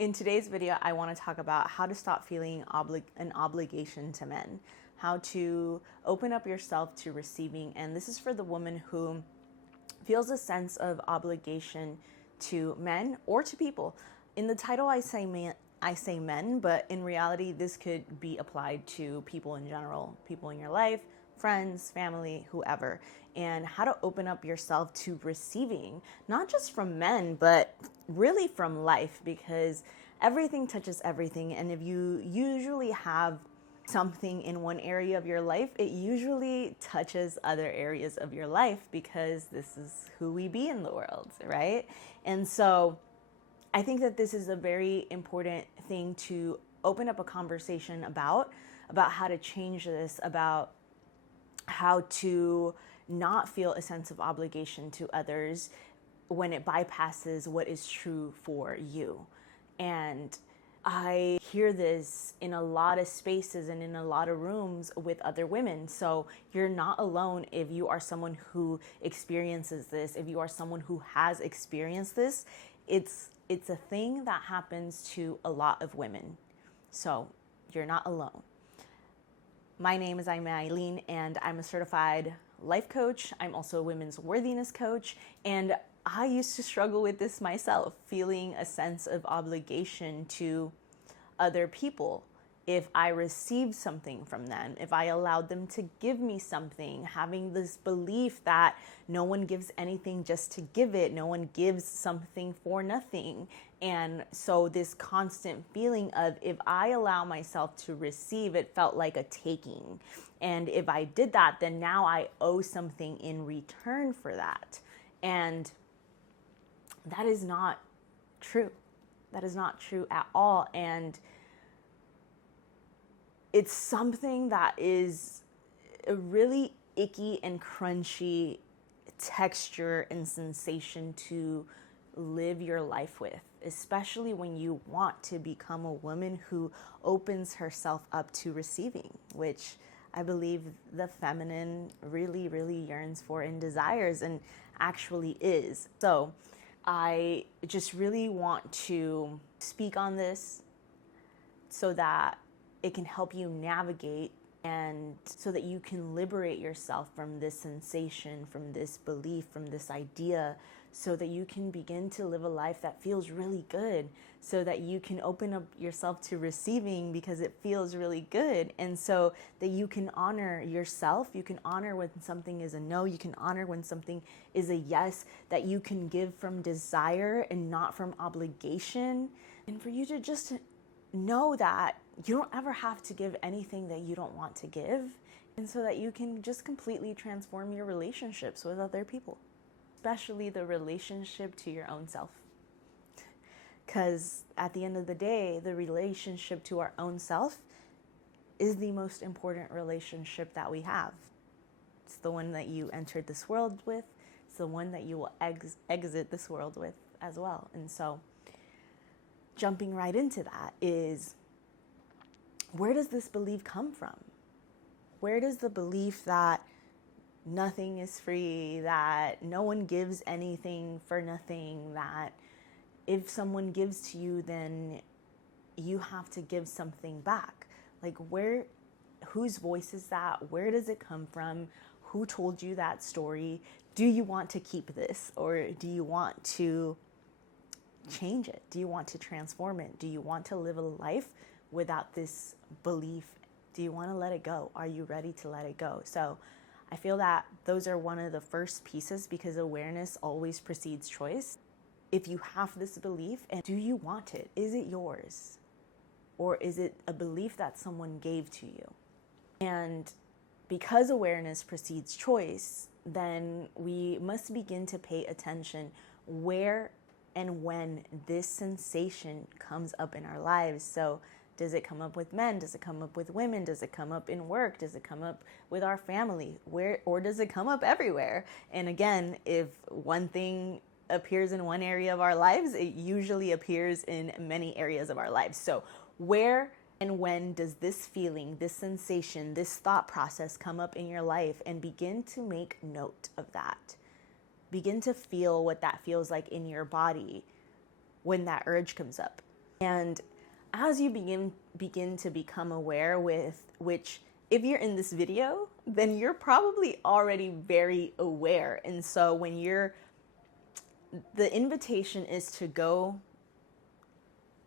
In today's video, I want to talk about how to stop feeling an obligation to men, how to open up yourself to receiving. And this is for the woman who feels a sense of obligation to men or to people. In the title, I say men, but in reality, this could be applied to people in general, people in your life, friends, family, whoever, and how to open up yourself to receiving, not just from men, but really from life, because everything touches everything. And if you usually have something in one area of your life, it usually touches other areas of your life because this is who we be in the world, right? And so I think that this is a very important thing to open up a conversation about how to change this, about how to not feel a sense of obligation to others when it bypasses what is true for you. And I hear this in a lot of spaces and in a lot of rooms with other women. So you're not alone if you are someone who experiences this, if you are someone who has experienced this. It's a thing that happens to a lot of women. So you're not alone. My name is Aylene, and I'm a certified life coach. I'm also a women's worthiness coach, and I used to struggle with this myself, feeling a sense of obligation to other people. If I received something from them, if I allowed them to give me something, having this belief that no one gives anything just to give it, no one gives something for nothing. And so this constant feeling of, if I allow myself to receive, it felt like a taking. And if I did that, then now I owe something in return for that. And that is not true. That is not true at all. And it's something that is a really icky and crunchy texture and sensation to live your life with, especially when you want to become a woman who opens herself up to receiving, which I believe the feminine really, really yearns for and desires and actually is. So I just really want to speak on this so that it can help you navigate, and so that you can liberate yourself from this sensation, from this belief, from this idea, so that you can begin to live a life that feels really good, so that you can open up yourself to receiving because it feels really good, and so that you can honor yourself, you can honor when something is a no, you can honor when something is a yes, that you can give from desire and not from obligation, and for you to just know that you don't ever have to give anything that you don't want to give, and so that you can just completely transform your relationships with other people, especially the relationship to your own self. Because at the end of the day, the relationship to our own self is the most important relationship that we have. It's the one that you entered this world with. It's the one that you will exit this world with as well. And so jumping right into that is, where does this belief come from? Where does the belief that nothing is free, that no one gives anything for nothing, that if someone gives to you, then you have to give something back? Like, whose voice is that? Where does it come from? Who told you that story? Do you want to keep this, or do you want to change it? Do you want to transform it? Do you want to live a life without this belief? Do you want to let it go? Are you ready to let it go? So I feel that those are one of the first pieces, because awareness always precedes choice. If you have this belief, and do you want it? Is it yours? Or is it a belief that someone gave to you? And because awareness precedes choice, then we must begin to pay attention where and when this sensation comes up in our lives. So does it come up with men? Does it come up with women? Does it come up in work? Does it come up with our family? Or does it come up everywhere? And again, if one thing appears in one area of our lives, it usually appears in many areas of our lives. So where and when does this feeling, this sensation, this thought process come up in your life? And begin to make note of that. Begin to feel what that feels like in your body when that urge comes up. And as you begin to become aware with which, if you're in this video, then you're probably already very aware. And so when the invitation is to go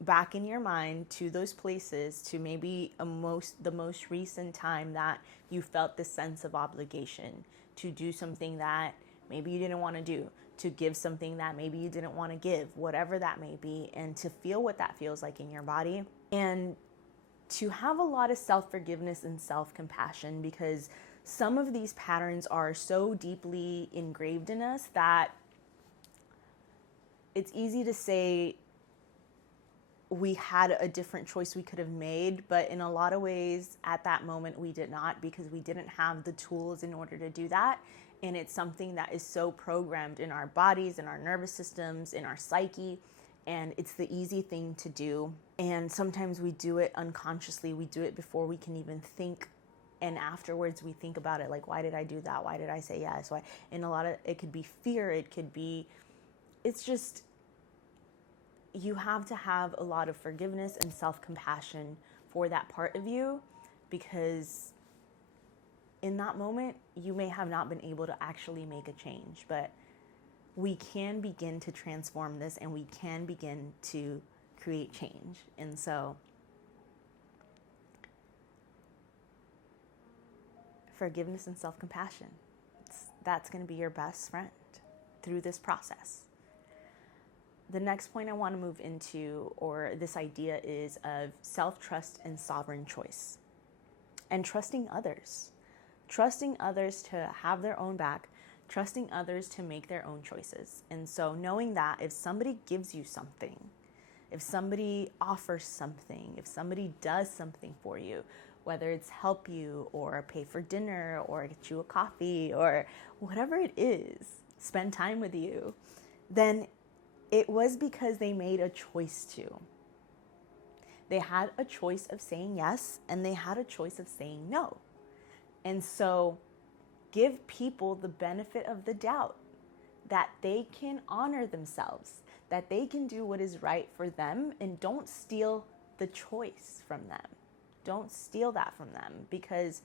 back in your mind to those places, to maybe the most recent time that you felt this sense of obligation to do something that maybe you didn't want to do, to give something that maybe you didn't want to give, whatever that may be, and to feel what that feels like in your body, and to have a lot of self-forgiveness and self-compassion, because some of these patterns are so deeply engraved in us that it's easy to say we had a different choice we could have made, but in a lot of ways at that moment we did not, because we didn't have the tools in order to do that. And it's something that is so programmed in our bodies, in our nervous systems, in our psyche, and it's the easy thing to do. And sometimes we do it unconsciously. We do it before we can even think, and afterwards we think about it, like, why did I do that? Why did I say yes? Why? And a lot of it could be fear, it's just, you have to have a lot of forgiveness and self-compassion for that part of you, because in that moment, you may have not been able to actually make a change, but we can begin to transform this, and we can begin to create change. And so forgiveness and self-compassion, that's going to be your best friend through this process. The next point I want to move into, or this idea, is of self-trust and sovereign choice, and trusting others to have their own back, trusting others to make their own choices. And so knowing that if somebody gives you something, if somebody offers something, if somebody does something for you, whether it's help you or pay for dinner or get you a coffee or whatever it is, spend time with you, then it was because they made a choice to. They had a choice of saying yes, and they had a choice of saying no. And so give people the benefit of the doubt that they can honor themselves, that they can do what is right for them, and don't steal the choice from them. Don't steal that from them, because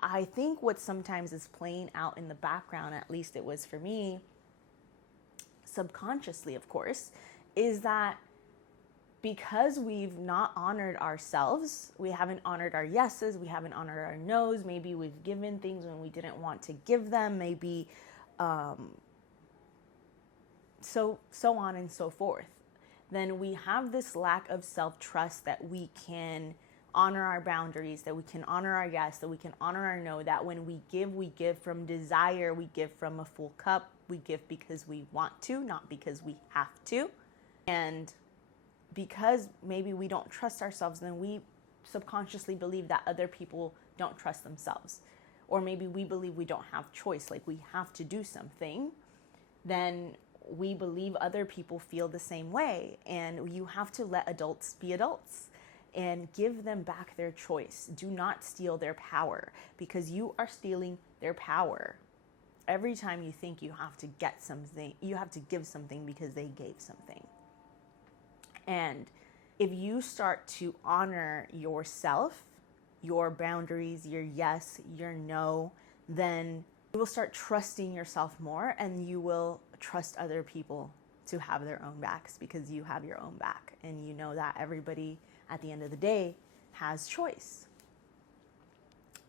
I think what sometimes is playing out in the background, at least it was for me, subconsciously, of course, is that because we've not honored ourselves, we haven't honored our yeses, we haven't honored our nos, maybe we've given things when we didn't want to give them, maybe so on and so forth, then we have this lack of self-trust that we can honor our boundaries, that we can honor our yes, that we can honor our no, that when we give from desire, we give from a full cup, we give because we want to, not because we have to. And because maybe we don't trust ourselves, then we subconsciously believe that other people don't trust themselves. Or maybe we believe we don't have choice, like we have to do something. Then we believe other people feel the same way. And you have to let adults be adults and give them back their choice. Do not steal their power, because you are stealing their power. Every time you think you have to get something, you have to give something because they gave something. And if you start to honor yourself, your boundaries, your yes, your no, then you will start trusting yourself more, and you will trust other people to have their own backs, because you have your own back, and you know that everybody at the end of the day has choice.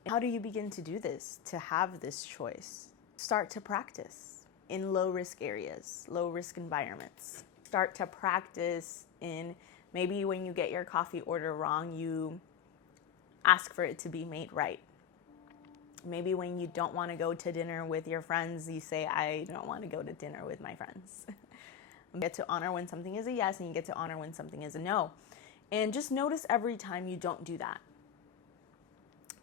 How do you begin to do this, to have this choice? Start to practice in low-risk areas, low-risk environments. Start to practice in, maybe when you get your coffee order wrong, you ask for it to be made right. Maybe when you don't want to go to dinner with your friends, you say, I don't want to go to dinner with my friends. You get to honor when something is a yes, and you get to honor when something is a no. And just notice every time you don't do that,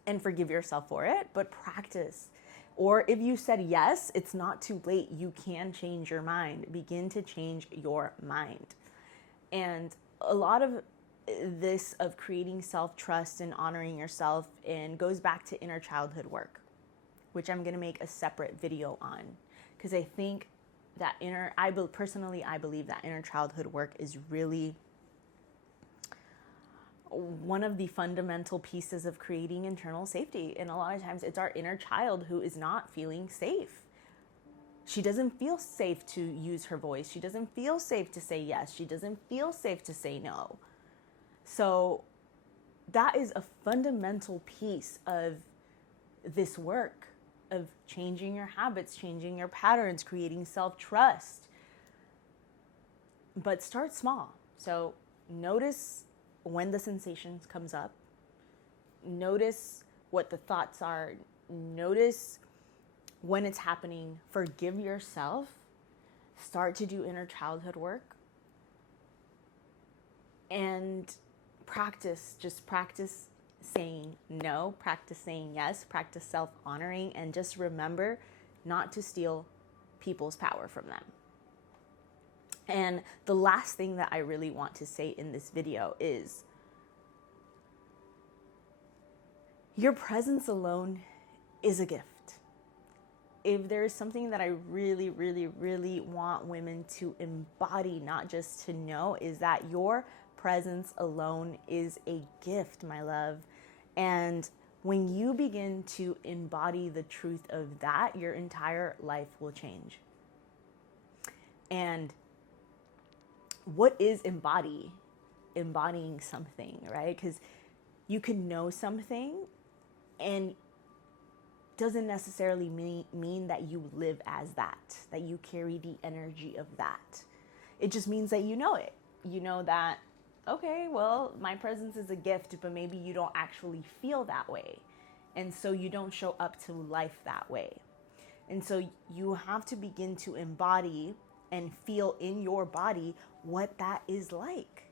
and forgive yourself for it, but practice. Or if you said yes, it's not too late. You can change your mind. Begin to change your mind. And a lot of this of creating self-trust and honoring yourself and goes back to inner childhood work, which I'm going to make a separate video on, because I think that I believe that inner childhood work is really one of the fundamental pieces of creating internal safety. And a lot of times it's our inner child who is not feeling safe. She doesn't feel safe to use her voice. She doesn't feel safe to say yes. She doesn't feel safe to say no. So that is a fundamental piece of this work of changing your habits, changing your patterns, creating self-trust. But start small. So notice when the sensations comes up. Notice what the thoughts are. Notice when it's happening. Forgive yourself. Start to do inner childhood work. And just practice saying no, practice saying yes, practice self-honoring, and just remember not to steal people's power from them. And the last thing that I really want to say in this video is your presence alone is a gift. If there is something that I really, really, really want women to embody, not just to know, is that your presence alone is a gift, my love. And when you begin to embody the truth of that, your entire life will change. And what is embodying something, right? Because you can know something and doesn't necessarily mean that you live as that you carry the energy of that. It just means that you know it. You know that, okay, well, my presence is a gift, but maybe you don't actually feel that way. And so you don't show up to life that way. And so you have to begin to embody and feel in your body what that is like.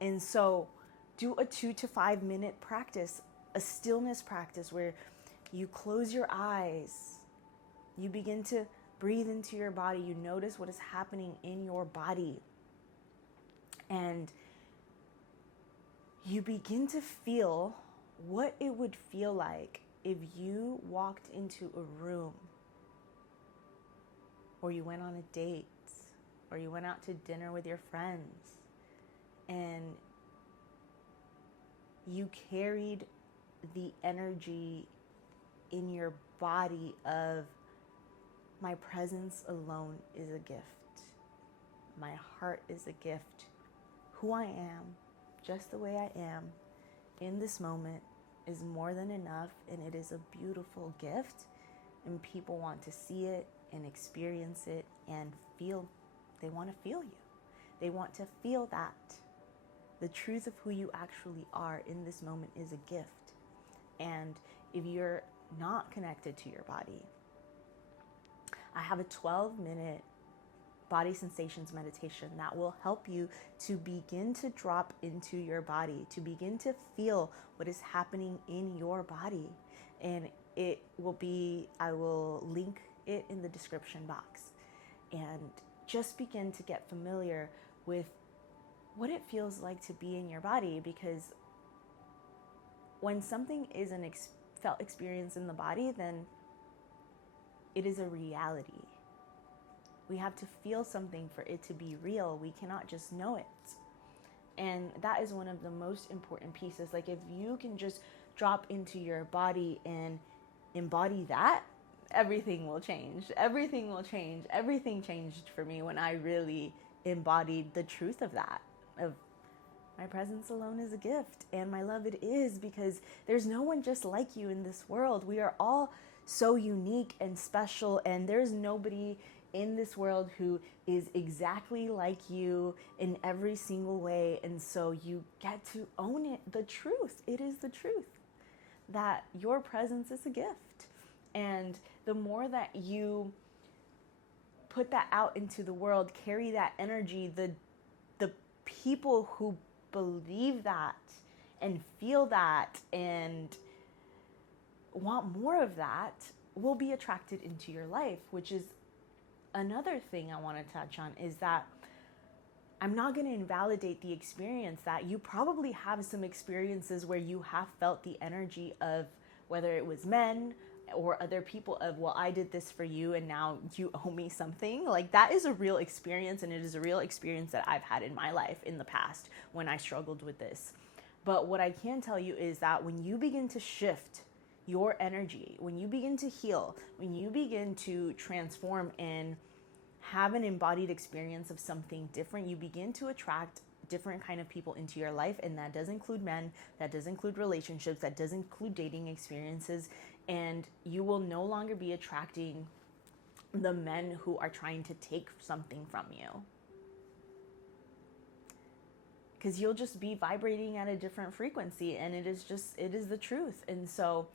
And so do a 2 to 5 minute practice, a stillness practice where you close your eyes, you begin to breathe into your body, you notice what is happening in your body. And you begin to feel what it would feel like if you walked into a room, or you went on a date, or you went out to dinner with your friends, and you carried the energy in your body of, my presence alone is a gift. My heart is a gift. Who I am, just the way I am, in this moment is more than enough, and it is a beautiful gift, and people want to see it and experience it and they want to feel you. They want to feel that. The truth of who you actually are in this moment is a gift. And if you're not connected to your body, I have a 12-minute body sensations meditation that will help you to begin to drop into your body, to begin to feel what is happening in your body. And I will link it in the description box. And just begin to get familiar with what it feels like to be in your body, because when something is an felt experience in the body, then it is a reality. We have to feel something for it to be real. We cannot just know it. And that is one of the most important pieces. Like, if you can just drop into your body and embody that, everything will change. Everything will change. Everything changed for me when I really embodied the truth of that, of my presence alone is a gift. And my love, it is, because there's no one just like you in this world. We are all so unique and special, and there's nobody in this world who is exactly like you in every single way. And so you get to own it. The truth, it is the truth that your presence is a gift. And the more that you put that out into the world, carry that energy, the people who believe that and feel that and want more of that will be attracted into your life. Which is another thing I want to touch on, is that I'm not going to invalidate the experience that you probably have. Some experiences where you have felt the energy of, whether it was men or other people, of, well, I did this for you and now you owe me something. Like, that is a real experience, and it is a real experience that I've had in my life in the past when I struggled with this. But what I can tell you is that when you begin to shift your energy, when you begin to heal, when you begin to transform and have an embodied experience of something different, you begin to attract different kind of people into your life. And that does include men, that does include relationships, that does include dating experiences. And you will no longer be attracting the men who are trying to take something from you, because you'll just be vibrating at a different frequency. And it is the truth. And so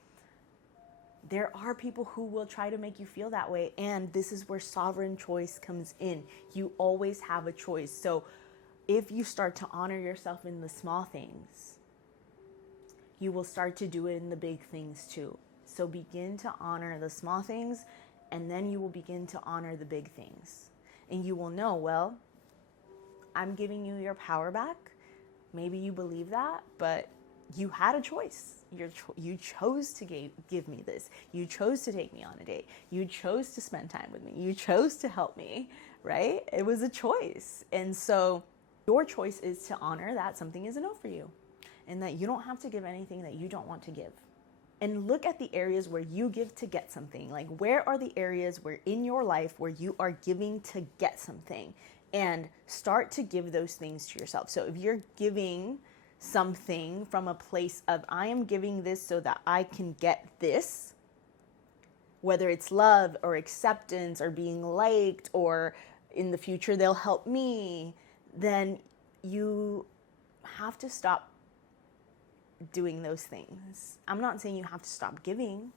there are people who will try to make you feel that way. And this is where sovereign choice comes in. You always have a choice. So if you start to honor yourself in the small things, you will start to do it in the big things too. So begin to honor the small things, and then you will begin to honor the big things. And you will know, well, I'm giving you your power back. Maybe you believe that, but you had a choice. You chose to give me this. You chose to take me on a date. You chose to spend time with me. You chose to help me, right? It was a choice. And so your choice is to honor that something is a no for you, and that you don't have to give anything that you don't want to give. And look at the areas where you give to get something. Like, where are the areas where in your life where you are giving to get something? And start to give those things to yourself. So if you're giving something from a place of, I am giving this so that I can get this, whether it's love or acceptance or being liked, or in the future they'll help me, then you have to stop doing those things. I'm not saying you have to stop giving,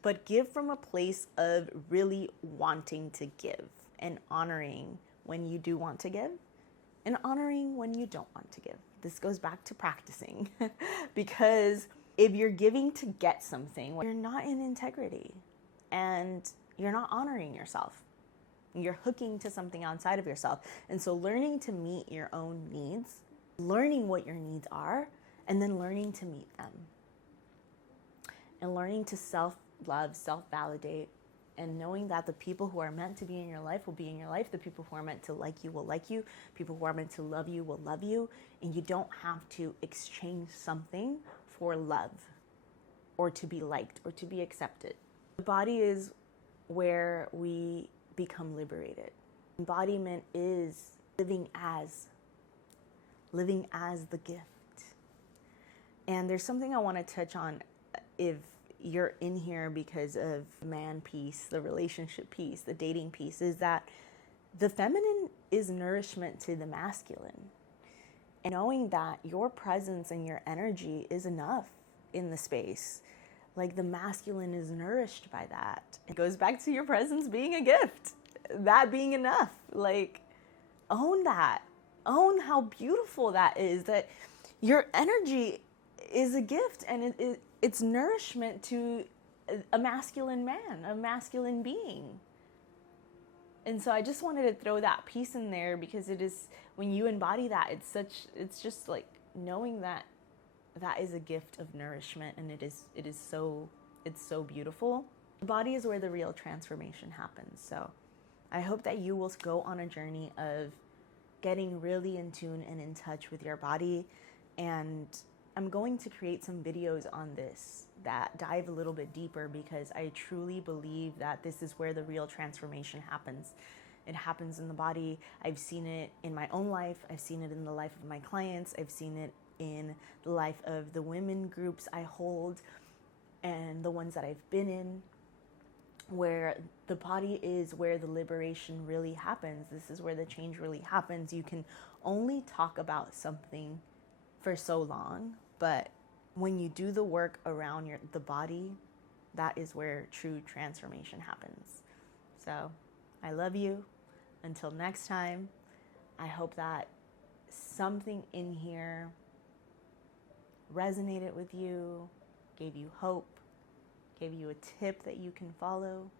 but give from a place of really wanting to give, and honoring when you do want to give, and honoring when you don't want to give. This goes back to practicing because if you're giving to get something, you're not in integrity and you're not honoring yourself. You're hooking to something outside of yourself. And so learning to meet your own needs, learning what your needs are, and then learning to meet them. And learning to self-love, self-validate, and knowing that the people who are meant to be in your life will be in your life. The people who are meant to like you will like you. People who are meant to love you will love you. And you don't have to exchange something for love, or to be liked, or to be accepted. The body is where we become liberated. Embodiment is living as the gift. And there's something I want to touch on if you're in here because of the man piece, the relationship piece, the dating piece, is that the feminine is nourishment to the masculine. And knowing that your presence and your energy is enough in the space. Like, the masculine is nourished by that. It goes back to your presence being a gift, that being enough. Like, own that. Own how beautiful that is, that your energy is a gift, and it's nourishment to a masculine man, a masculine being. And so I just wanted to throw that piece in there, because it is, when you embody that, it's just like knowing that that is a gift of nourishment, and it's so beautiful. The body is where the real transformation happens. So I hope that you will go on a journey of getting really in tune and in touch with your body. And I'm going to create some videos on this that dive a little bit deeper, because I truly believe that this is where the real transformation happens. It happens in the body. I've seen it in my own life. I've seen it in the life of my clients. I've seen it in the life of the women groups I hold and the ones that I've been in, where the body is where the liberation really happens. This is where the change really happens. You can only talk about something for so long, but when you do the work around the body, that is where true transformation happens. So I love you. Until next time, I hope that something in here resonated with you, gave you hope, gave you a tip that you can follow.